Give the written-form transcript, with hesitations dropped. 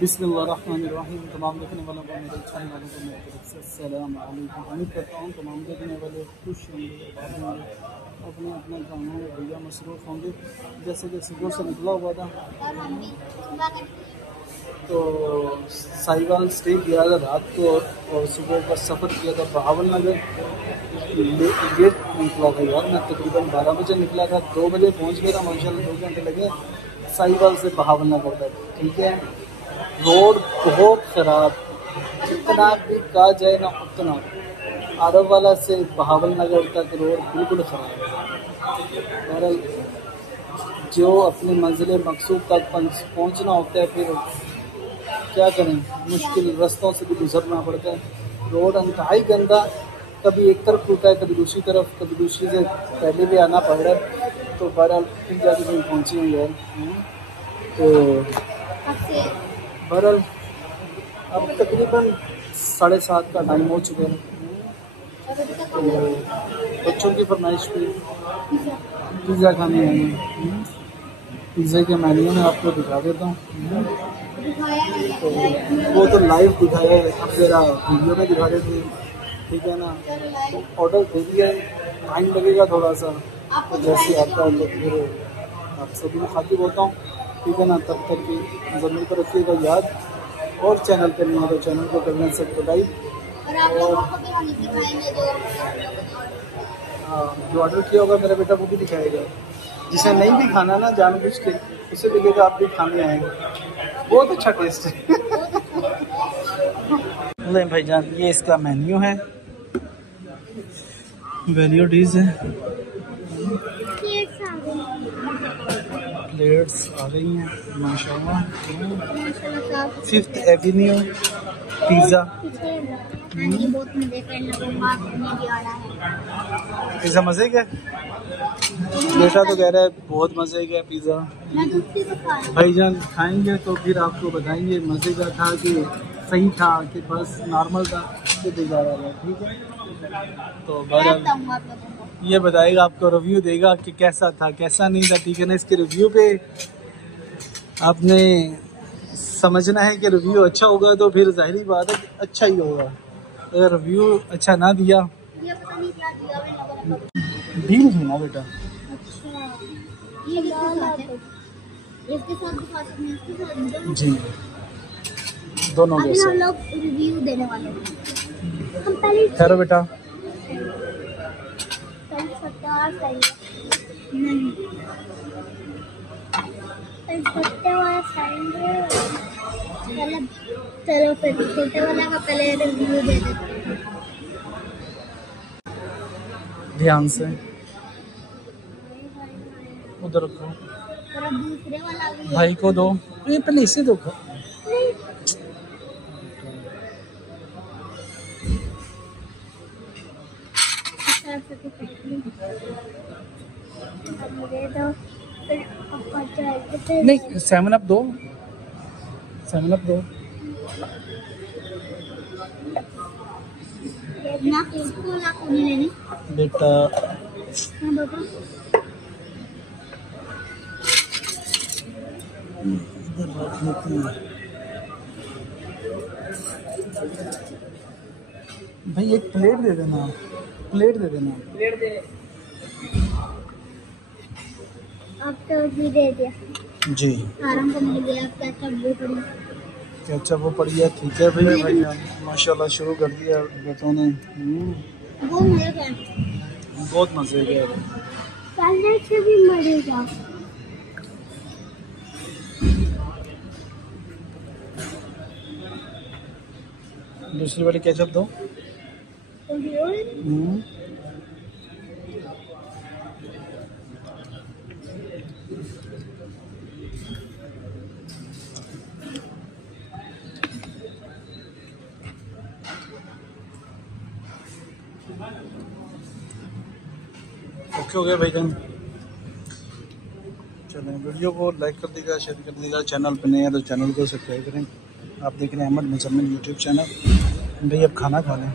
बिस्मिल्लाहिर्रहमानिर्रहीम। तमाम देखने वालों को मेरे चैनल वालों को मेरी तरफ से अस्सलाम वालेकुम। उम्मीद करता हूँ तमाम देखने वाले खुश होंगे, अपने अपने कामों में भैया मसरूफ़ होंगे। जैसे कि सुबह से निकला हुआ था तो साहिवाल स्टे किया था रात को और सुबह का सफ़र किया था बहावल नगर। लेट निकला था यार, मैं तकरीबन 12 बजे निकला था, 2 बजे पहुँच गया था माशाल्लाह। 2 घंटे लगे साहिवाल से बहावल नगर तक। ठीक है, रोड बहुत ख़राब, जितना भी कहा जाए ना उतना। आरब वाला से बहावल नगर तक रोड बिल्कुल ख़राब है। बहरहाल जो अपनी मंजिल मकसूद तक पहुंचना होता है फिर क्या करें, मुश्किल रास्तों से भी गुजरना पड़ता है। रोड इंतहाई गंदा, कभी एक तरफ होता है कभी दूसरी तरफ, कभी दूसरी से पहले भी आना पड़ रहा है। तो बहरहाल फिर जाके कहीं पहुँची हुई यार। तो बहरहाल अब तकरीबन 7:30 का टाइम हो चुका है। तो बच्चों की फरमाइश पे पिज़्ज़ा खाने आए हैं। पिज़्ज़ा के मेन्यू में आपको दिखा देता हूँ। तो वो तो लाइव दिखाया है, अब ज़रा वीडियो में दिखा देते हैं, ठीक है ना। तो ऑर्डर दे दिया है, टाइम लगेगा थोड़ा सा, तो जैसे आता है तो फिर आप सभी को खातिर होता हूँ, ठीक है ना। तब तक की ज़मीन पर रखिएगा याद, और चैनल पर नहीं है तो चैनल को करना सब्सक्राइब। और जो ऑर्डर किया होगा मेरा बेटा वो भी दिखाएगा। जिसे नहीं भी खाना ना जानबूझ के, उसे दिखेगा आप भी खाने आए, बहुत अच्छा टेस्ट है। ले भाईजान, ये इसका मेन्यू है, वैल्यू डीज है, प्लेट्स आ गई हैं माशाल्लाह। 5th Avenue pizza. पिज़्ज़ा मज़े का, बेटा तो कह रहा है बहुत मज़े का पिज़्ज़ा। भाईजान खाएंगे तो फिर आपको बताएंगे मज़े का था कि सही था कि बस नॉर्मल था कि बेकार था। ठीक है, तो बहरहाल ये बताएगा, आपको रिव्यू देगा कि कैसा था कैसा नहीं था, ठीक है ना। इसके रिव्यू पे आपने समझना है कि रिव्यू अच्छा होगा तो फिर जाहिर बात है अच्छा ही होगा। अगर रिव्यू अच्छा ना दिया, डील थी ना बेटा, जी दोनों के साथ लोग रिव्यू देने वाले हैं। ठहरो बेटा, चलो फिर छोटे वाला का पहले रिव्यू दे देते। ध्यान से उधर रखो, दूसरे वाला भाई को दो, ये पहले इसे दो। नहीं 7 अप दो, 7 अप दो। बेटा भाई एक प्लेट दे देना, प्लेट दे देना। प्लेट दे, अब तो भी दे दिया जी। आराम को मिल गया, केचप वो पड़ी है, ठीक है भैया। भाई माशाल्लाह शुरू कर दिया बेटों ने। बहुत मजे का, पहले से भी मजेगा। दूसरी वाली केचप दो। ओके हो गया भाई जान। चलें, वीडियो को लाइक कर देगा, शेयर कर देगा, चैनल पे नए हैं तो चैनल को सब्सक्राइब करें। आप देख रहे हैं अहमद मुजम्मिल यूट्यूब चैनल। भाई अब खाना खा लें।